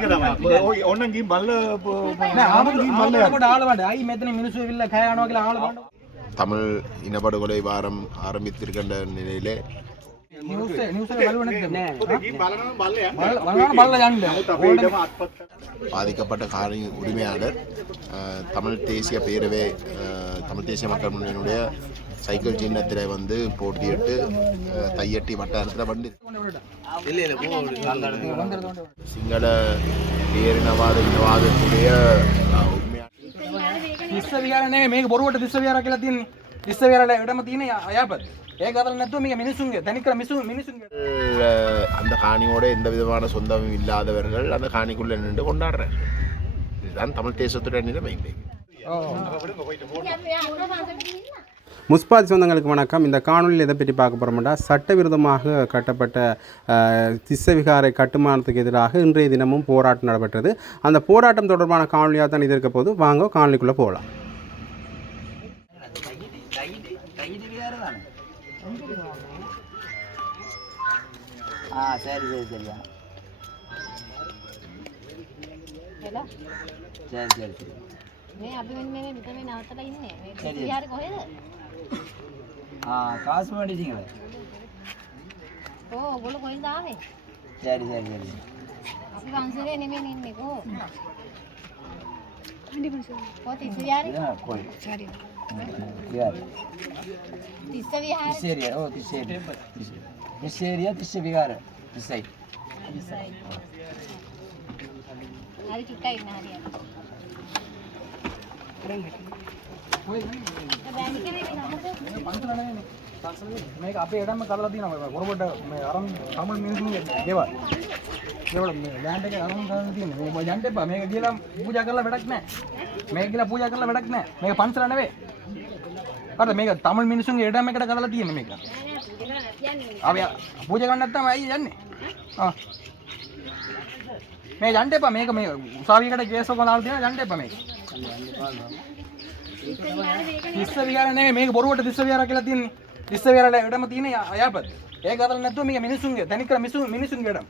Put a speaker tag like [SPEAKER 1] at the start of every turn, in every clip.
[SPEAKER 1] ඒක තමයි. ඔය ඕනනම් ගිහින් බලලා
[SPEAKER 2] නෑ ආමකට ආල වඩ අයි මෙතන මිනිස්සු විල්ල කෑ යනවා කියලා ආල වඩ
[SPEAKER 3] தமிழ் இனப்படுகொலை வாரம் ஆரம்பித்திருக்கின்ற நிலையிலே பாதிக்கப்பட்ட காரின் உரிமையாளர் தமிழ் தேசிய பேரவை தமிழ் தேசிய மக்கள் முன்னணியினுடைய சைக்கிள் சின்னத்திலே வந்து போட்டியிட்டு தையட்டி வட்டாரத்தில் வண்டி சிங்கள பேரினவாத இனவாதத்துடைய உண்மையான
[SPEAKER 2] மேக பொருவட்ட திஸ்ஸ விகாரக்கெல்லாம் විහාර කියලා තියන්නේ තිස්ස විහාරල ඉඩම තියෙන අයාපත් ඒක අදලා නැතුව මේක මිනිසුන්ගේ තනිකර මිනිසුන් මිනිසුන්ගේ
[SPEAKER 3] அஹ், அந்த காணியோட எந்த விதமான சொந்தமும் இல்லாதவர்கள் அந்த காணிக்குள்ள நின்று கொண்டாடுறாங்க இதுதான் தமிழ் தேசத்துடைய நிலைமை இன்றைக்கு
[SPEAKER 4] முஸ்பாதி சொந்தங்களுக்கு வணக்கம் இந்த காணொலியில் எதை பற்றி பார்க்க போகிறோம்னா சட்டவிரோதமாக கட்டப்பட்ட அஹ், திஸ்ஸவிகாரை கட்டுமானத்துக்கு எதிராக இன்றைய தினமும் போராட்டம் நடைபெற்றது அந்த போராட்டம் தொடர்பான காணொலியாக தான் இது இருக்க போது வாங்க காணொலிக்குள்ளே போகலாம்
[SPEAKER 5] ஆ சரி சரி சரியா
[SPEAKER 6] ಸರಿ ಸರಿ ಸರಿ ಸರಿ ಹಾಂ ಕಾಸು
[SPEAKER 5] ಮಾಡಿದ್ದೀங்களೇ
[SPEAKER 6] ಸರಿ ಸರಿ
[SPEAKER 5] ಸರಿ ಕೋಳಿ තිස්සේරිය
[SPEAKER 6] ඕ තිස්සේ
[SPEAKER 5] තිස්සේරිය
[SPEAKER 6] තිස්ස විහාර
[SPEAKER 5] තිස්සයි
[SPEAKER 6] හරි චුට්ටයි ඉන්න හරියට
[SPEAKER 2] මේක අපේ ඉඩම්ම කරලා තියෙනවා පොරොබට මේ අරන් තමිල් මිනිස්සුන්ගේ දේවල් ඒවල මේ ලෑන්ඩ් එකේ අරන් ගන්න තියෙනවා මේ යන්න එපා මේක කියලා පූජා කරලා වැඩක් නැහැ මේක කියලා පූජා කරලා වැඩක් නැහැ මේක පන්සල නෙවෙයි හරිද මේක තමල් මිනිසුන්ගේ ඉඩම එකට කරලා තියෙන්නේ මේක. අපි පූජා කරන්න නැත්නම් ඇයි යන්නේ? ආ. මේ යන්න එපා මේක මේ උසාවියකට කේස් ඔක දාලා තියෙනවා යන්න එපා මේක. තිස්ස විහාර නෙමෙයි මේක බොරුවට තිස්ස විහාර කියලා තියන්නේ. තිස්ස විහාරල ඉඩම තියෙන අයාපත් ඒක අදලා නැතුව මේක මිනිසුන්ගේ තනිකර මිනිසුන් මිනිසුන්ගේ ඉඩම.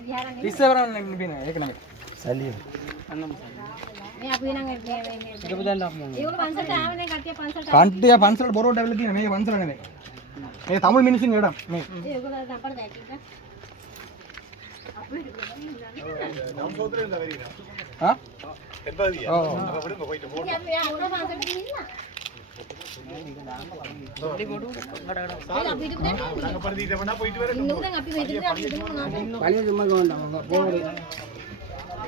[SPEAKER 6] විහාරේ
[SPEAKER 2] තිස්ස විහාර නෙමෙයි ඒක නෙමෙයි.
[SPEAKER 5] சலி
[SPEAKER 2] కంటిగా పన్సలు బొరో
[SPEAKER 6] డెవలప్ మే పన్సలు అనేది
[SPEAKER 2] మే
[SPEAKER 1] తమిళ
[SPEAKER 2] మినిసింగ్
[SPEAKER 1] ఇవ్వడం మే போயிட்டு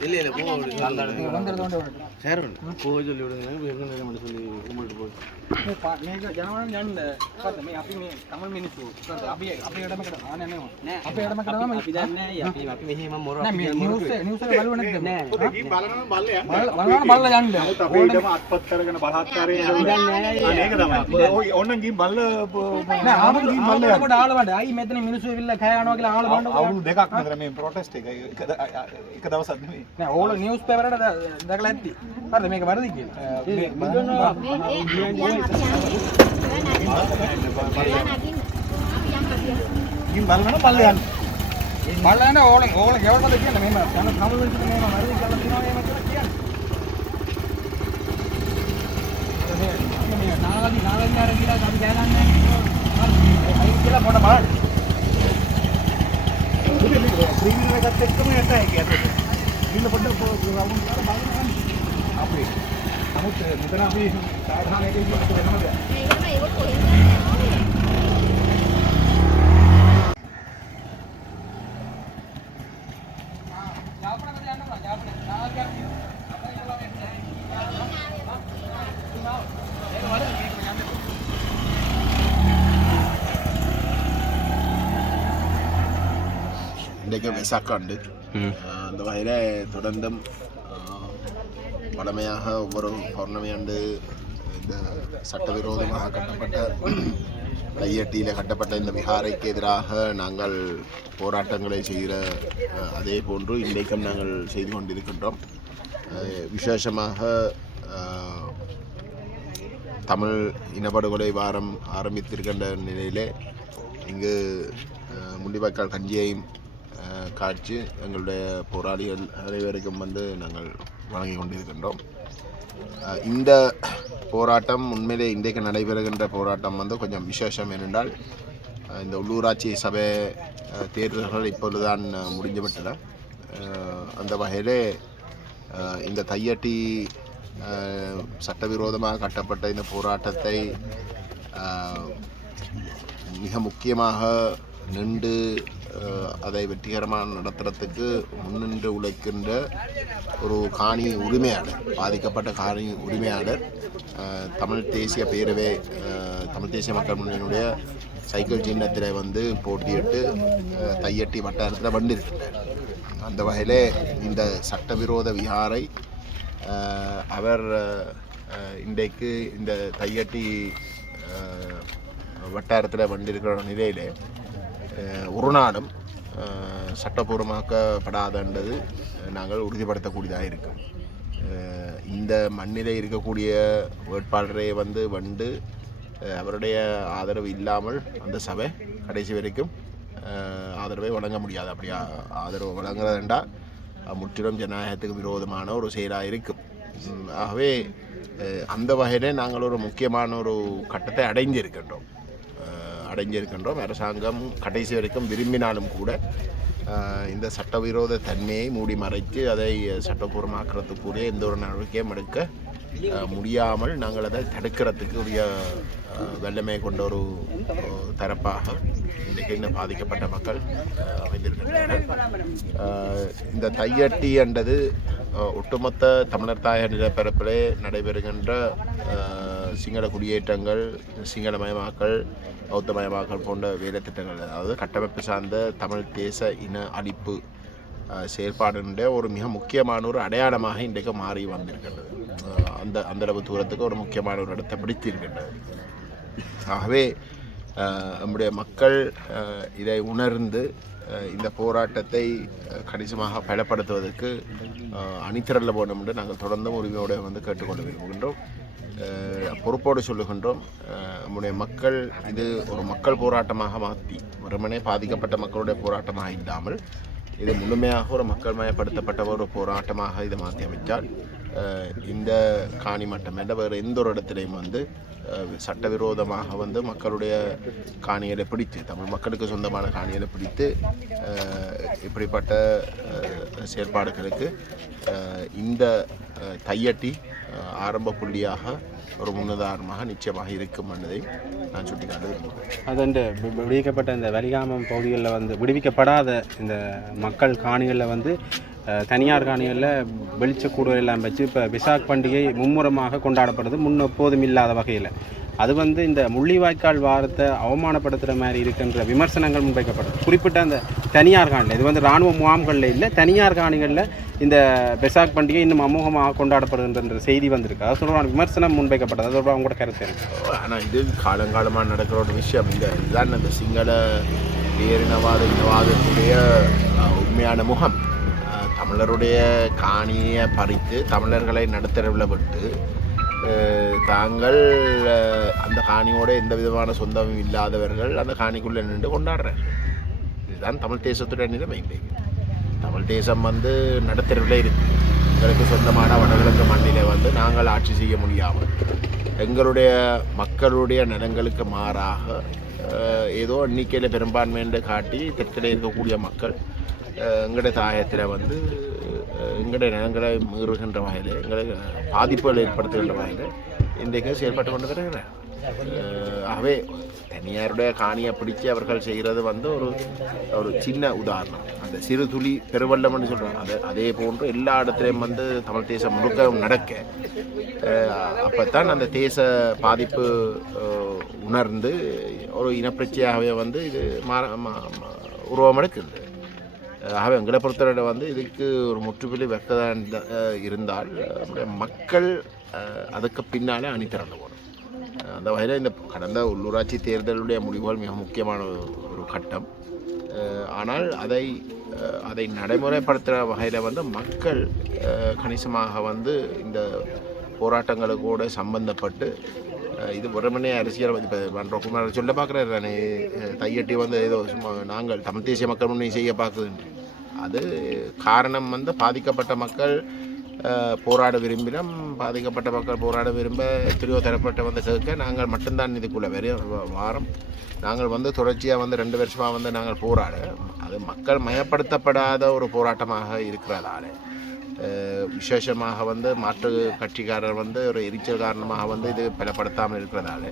[SPEAKER 5] இல்ல இல்ல போ
[SPEAKER 2] வந்தடத்து கொண்டு விடட்டா මේ පා- මේක ජනවන යන්න කත මේ අපි මේ තමල් මිනිස්සු කත අපි අපි ඉඩම කර ආනේ නේ අපේ ඉඩම කරාම අපි දන්නේ අපි අපි මෙහෙම මොර නෑ මේ නිවුස් එක නිවුස් එක බලුව නැද්ද නෑ
[SPEAKER 1] ගිහින් බලනවා බලලා යන්න.
[SPEAKER 2] බලනවා බලලා යන්න
[SPEAKER 1] අපේ ඉඩම අත්පත් කරගෙන බලාත්කාරයෙන් ඒක තමයි. ඔය ඕනනම් ගිහින් බලලා
[SPEAKER 2] නෑ ආමකට ගිහින් බලලා කොට ආල වඩ අයි මෙතන මිනිස්සු විල්ල කෑ යනවා කියලා ආල බලන්න
[SPEAKER 1] අවුරුදු දෙකක් නතර මේ ප්‍රොටෙස්ට් එක එක ද- එක දවසක් නෙමෙයි.
[SPEAKER 2] නෑ ඕගොල්ලෝ නිවුස් පේපරේට දැකලා ඇත්ති. හරිද මේක වැරදි කියලා.
[SPEAKER 6] ඉතින් බලන්න පල්ලේ යන්න.
[SPEAKER 2] බලන්න ඕගොල්ලෝ ඕගොල්ලෝ ගෙවන්නද කියන්න මෙහෙම යන සමුදෙන්ට මෙහෙම වැරදි කරලා තියෙනවා එහෙම කියලා කියන්න. මේ නාගදී නාගදී ආර කියලා අපි දැනන්නේ නැහැ. හරි කියලා පොඩ බලන්න.
[SPEAKER 1] ඉතින් මේක ක්‍රීමිනල් එකත් එක්කම යටයි කියන්නේ. ලබන කාර බලන්න අපේ. නමුත් මෙතන අපි සාධාරණ එකකින් අපිට වෙනම දෙයක්.
[SPEAKER 2] ඒකම ඒක
[SPEAKER 3] කොහෙන්ද வெசாக்காண்டு அஹ், அந்த வகையில் தொடர்ந்தும் அஹ், வழமையாக ஒவ்வொரு பௌர்ணமி ஆண்டு இந்த சட்டவிரோதமாக கட்டப்பட்ட கையட்டியில் கட்டப்பட்ட இந்த விஹாரைக்கு எதிராக நாங்கள் போராட்டங்களை செய்கிற அதே போன்று இன்றைக்கும் நாங்கள் செய்து கொண்டிருக்கின்றோம். விசேஷமாக தமிழ் இனப்படுகொலை வாரம் ஆரம்பித்திருக்கின்ற நிலையிலே இங்கு அஹ், முள்ளிவாய்க்கால் கஞ்சியையும் காட்சி எங்களுடைய போராளிகள் அனைவருக்கும் வந்து நாங்கள் வழங்கி கொண்டிருக்கின்றோம் இந்த போராட்டம் உண்மையிலே இன்றைக்கு நடைபெறுகின்ற போராட்டம் வந்து கொஞ்சம் விசேஷம் ஏனென்றால் இந்த உள்ளூராட்சி சபை தேர்தல்கள் இப்பொழுதுதான் முடிந்துவிட்டன அந்த வகையிலே இந்த தையட்டி சட்டவிரோதமாக கட்டப்பட்ட இந்த போராட்டத்தை மிக முக்கியமாக நின்று அதை வெற்றிகரமாக நடத்துறதுக்கு முன்னின்று உழைக்கின்ற ஒரு காணி உரிமையாளர் பாதிக்கப்பட்ட காணி உரிமையாளர் தமிழ் தேசிய பேரவை தமிழ் தேசிய மக்கள் முன்னணியினுடைய சைக்கிள் சின்னத்தில் வந்து போட்டியிட்டு தையட்டி வட்டாரத்தில் வந்திருக்கின்றார் அந்த வகையிலே இந்த சட்டவிரோத விஹாரை அவர் இன்றைக்கு இந்த தையட்டி வட்டாரத்தில் வந்திருக்கிற நிலையிலே ஒரு நாளும் சட்டப்பூர்வமாக்கப்படாதன்றது நாங்கள் உறுதிப்படுத்தக்கூடியதாக இருக்கும். இந்த மண்ணில் இருக்கக்கூடிய வேட்பாளரை வந்து வந்து அவருடைய ஆதரவு இல்லாமல் அந்த சபை கடைசி வரைக்கும் ஆதரவை வழங்க முடியாது. அப்படி ஆதரவு வழங்குறதுண்டா முற்றிலும் ஜனநாயகத்துக்கு விரோதமான ஒரு செயலாக இருக்கும். ஆகவே அந்த வகையிலே நாங்கள் ஒரு முக்கியமான ஒரு கட்டத்தை அடைஞ்சிருக்கின்றோம் அடைஞ்சிருக்கின்றோம் அரசாங்கம் கடைசி வரைக்கும் விரும்பினாலும் கூட இந்த சட்டவிரோத தன்மையை மூடி மறைத்து அதை சட்டப்பூர்வமாக்குறதுக்குரிய எந்த ஒரு நடவடிக்கையும் எடுக்க முடியாமல் நாங்கள் அதை தடுக்கிறதுக்கு உரிய வெள்ளமை வல்லமை கொண்ட ஒரு தரப்பாக இன்றைக்கு இந்த பாதிக்கப்பட்ட மக்கள் அமைந்திருக்கின்றனர். இந்த தையட்டி என்றது ஒட்டுமொத்த தமிழர் தாய நிலப்பரப்பிலே நடைபெறுகின்ற சிங்கள குடியேற்றங்கள் சிங்களமயமாக்கல் பௌத்தமயமாக்கல் போன்ற வேலைத்திட்டங்கள் அதாவது கட்டமைப்பு சார்ந்த தமிழ் தேச இன அழிப்பு அஹ், ஒரு மிக முக்கியமான ஒரு அடையாளமாக இன்றைக்கு மாறி வந்திருக்கின்றது. அந்த அந்தளவு தூரத்துக்கு ஒரு முக்கியமான ஒரு இடத்தை பிடித்திருக்கின்றது. ஆகவே நம்முடைய மக்கள் இதை உணர்ந்து இந்த போராட்டத்தை கணிசமாக பலப்படுத்துவதற்கு அஹ், போனோம் என்று நாங்கள் தொடர்ந்தும் உரிமையோடு வந்து கேட்டுக்கொள்ள விரும்புகின்றோம். பொறுப்போடு சொல்லுகின்றோம். நம்முடைய மக்கள் இது ஒரு மக்கள் போராட்டமாக மாற்றி வெறுமனே பாதிக்கப்பட்ட மக்களுடைய போராட்டமாக இல்லாமல் இது முழுமையாக ஒரு மக்கள் மயப்படுத்தப்பட்ட ஒரு போராட்டமாக இதை மாற்றி அமைத்தால் இந்த காணி மட்டுமல்ல வேறு எந்த ஒரு இடத்துலையும் வந்து சட்டவிரோதமாக வந்து மக்களுடைய காணிகளை பிடித்து தமிழ் மக்களுக்கு சொந்தமான காணிகளை பிடித்து இப்படிப்பட்ட செயற்பாடுகளுக்கு இந்த தையட்டி ஆரம்ப புள்ளியாக ஒரு முன்னுதாரணமாக நிச்சயமாக இருக்கும் என்பதை நான் சுட்டிக்காட்ட விரும்புகிறேன்
[SPEAKER 4] அது இந்த விடுவிக்கப்பட்ட இந்த வலிகாமம் பகுதிகளில் வந்து விடுவிக்கப்படாத இந்த மக்கள் காணிகளில் வந்து தனியார் காணிகளில் வெளிச்சக்கூடுதல் எல்லாம் வச்சு இப்போ விசாக் பண்டிகை மும்முரமாக கொண்டாடப்படுது. முன் எப்போதும் இல்லாத வகையில். அது வந்து இந்த முள்ளிவாய்க்கால் வாரத்தை அவமானப்படுத்துகிற மாதிரி இருக்கின்ற விமர்சனங்கள் முன்வைக்கப்படுது குறிப்பிட்ட அந்த தனியார் காணியில் இது வந்து இராணுவ முகாம்களில் இல்லை தனியார் காணிகளில் இந்த பெசாக் பண்டிகை இன்னும் அமோகமாக கொண்டாடப்படுகின்ற செய்தி வந்திருக்கு. அது சொல்கிறான் விமர்சனம் முன்வைக்கப்பட்டது. அதோட சொல்கிறாங்க உங்களோட கருத்து
[SPEAKER 3] ஆனால் இது காலங்காலமாக நடக்கிற ஒரு விஷயம். இந்த இதுதான் அந்த சிங்கள பேரினவாத இனவாதத்துடைய உண்மையான முகம். தமிழருடைய காணியை பறித்து தமிழர்களை நடுத்தரவில் விட்டு தாங்கள் அந்த காணியோட எந்த விதமான சொந்தமும் இல்லாதவர்கள் அந்த காணிக்குள்ளே நின்று கொண்டாடுறார்கள். இதுதான் தமிழ் தேசத்துடைய நிலைமை. இன்றைக்கு தமிழ் தேசம் வந்து நடுத்தரவில் இருக்கு. எங்களுக்கு சொந்தமான வடகிழக்கு மண்ணிலே வந்து நாங்கள் ஆட்சி செய்ய முடியாமல் எங்களுடைய மக்களுடைய நிலங்களுக்கு மாறாக ஏதோ எண்ணிக்கையில் பெரும்பான்மை என்று காட்டி தெற்கில் இருக்கக்கூடிய மக்கள் எங்களுடைய தாயத்தில் வந்து எங்களுடைய நிலங்களை மீறுகின்ற வகையில் எங்களை பாதிப்புகள் ஏற்படுத்துகின்ற வகையில் இன்றைக்கு செயல்பட்டு கொண்டு வருகிறார். ஆகவே தனியாருடைய காணியை பிடிச்சு அவர்கள் செய்கிறது வந்து ஒரு ஒரு சின்ன உதாரணம். அந்த சிறு துளி பெருவல்லம்னு சொல்கிறாங்க அது அதே போன்று எல்லா இடத்துலையும் வந்து தமிழ் தேசம் முழுக்க நடக்க அப்போத்தான் அந்த தேச பாதிப்பு உணர்ந்து ஒரு இனப்பிரச்சையாகவே வந்து இது மாற மா- மா- உருவம் எடுக்குது ஆகவே எங்களை பொறுத்தவரை வந்து இதுக்கு ஒரு முற்றுப்புள்ளி வைக்கதான் இருந்தால் நம்முடைய மக்கள் அதுக்கு பின்னாலே அணி திரண்டு போகணும். அந்த வகையில் இந்த கடந்த உள்ளூராட்சி தேர்தலுடைய முடிவுகள் மிக முக்கியமான ஒரு- கட்டம். ஆனால் அதை அதை நடைமுறைப்படுத்துகிற வகையில் வந்து மக்கள் கணிசமாக வந்து இந்த போராட்டங்களுக்கூட சம்பந்தப்பட்டு இது வெறுமனே அரசியல் இப்போ வன்றகுமார் சொல்ல பார்க்குறாரு தானே தையட்டி வந்து ஏதோ சும்மா நாங்கள் தமிழ் தேசிய மக்கள் முன்னணி செய்ய பார்க்குதுன்னு அது காரணம் வந்து பாதிக்கப்பட்ட மக்கள் போராட விரும்பினோம். பாதிக்கப்பட்ட மக்கள் போராட விரும்ப எத்தனையோ தரப்பட்ட வந்து கேட்க நாங்கள் மட்டும்தான் இதுக்குள்ளே வெறும் வாரம். நாங்கள் வந்து தொடர்ச்சியாக வந்து ரெண்டு வருஷமாக வந்து நாங்கள் போராட அது மக்கள் மயப்படுத்தப்படாத ஒரு போராட்டமாக இருக்கிறதால விசேஷமாக வந்து மாற்று கட்சிக்காரர் வந்து ஒரு எரிச்சல் காரணமாக வந்து இது பலப்படுத்தாமல் இருக்கிறதால.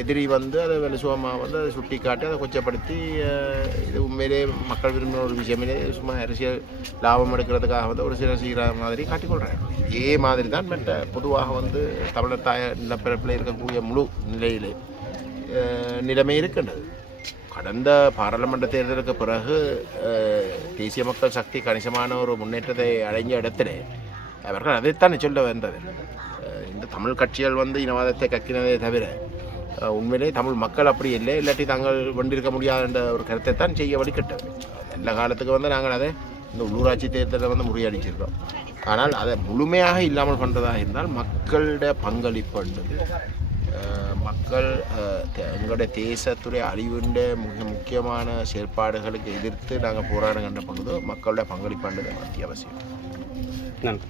[SPEAKER 3] எதிரி வந்து அதை வெலசுவமாக வந்து அதை சுட்டி காட்டி அதை கொச்சப்படுத்தி இது உண்மையிலே மக்கள் விரும்பின ஒரு விஷயமே. சும்மா அரசியல் லாபம் எடுக்கிறதுக்காக வந்து ஒரு சில செய்கிற மாதிரி காட்டிக்கொள்கிறாங்க இதே மாதிரி தான் மற்ற பொதுவாக வந்து தமிழர் தாய நிலப்பரப்பில் இருக்கக்கூடிய முழு நிலையிலே நிலைமை இருக்கின்றது. கடந்த பாராளுமன்ற தேர்தலுக்கு பிறகு தேசிய மக்கள் சக்தி கணிசமான ஒரு முன்னேற்றத்தை அடைஞ்ச இடத்திலே அவர்கள் அதைத்தான் சொல்ல வந்தது. இந்த தமிழ் கட்சிகள் வந்து இனவாதத்தை கக்கினதே தவிர உண்மையிலே தமிழ் மக்கள் அப்படி இல்லை இல்லாட்டி தாங்கள் வென்றிருக்க முடியாது என்ற ஒரு கருத்தை தான் செய்ய வழிகட்டது. எல்லா காலத்துக்கு வந்து நாங்கள் அதை இந்த உள்ளூராட்சி தேர்தலை வந்து முறியடிச்சிருக்கோம் ஆனால் அதை முழுமையாக இல்லாமல் பண்ணுறதாக இருந்தால் மக்களுடைய பங்களிப்புன்றது மக்கள் எங்களுடைய தேசத்துடைய அழிவுண்ட மிக முக்கியமான செயற்பாடுகளுக்கு எதிர்த்து நாங்கள் போராடுகின்ற கண்ட பொழுது மக்களுடைய பங்களிப்புன்றது அத்தியாவசியம்.
[SPEAKER 4] நன்றி.